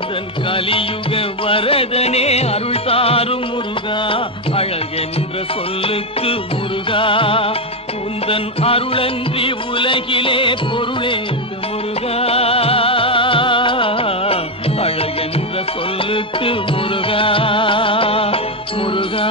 எந்தன் கலியுக வரதனே அருள் தாரும் முருகா அழகென்ற சொல்லுக்கு முருகா உந்தன் அருளன்றி உலகிலே பொருளேது முருகா அழகென்ற சொல்லுக்கு முருகா முருகா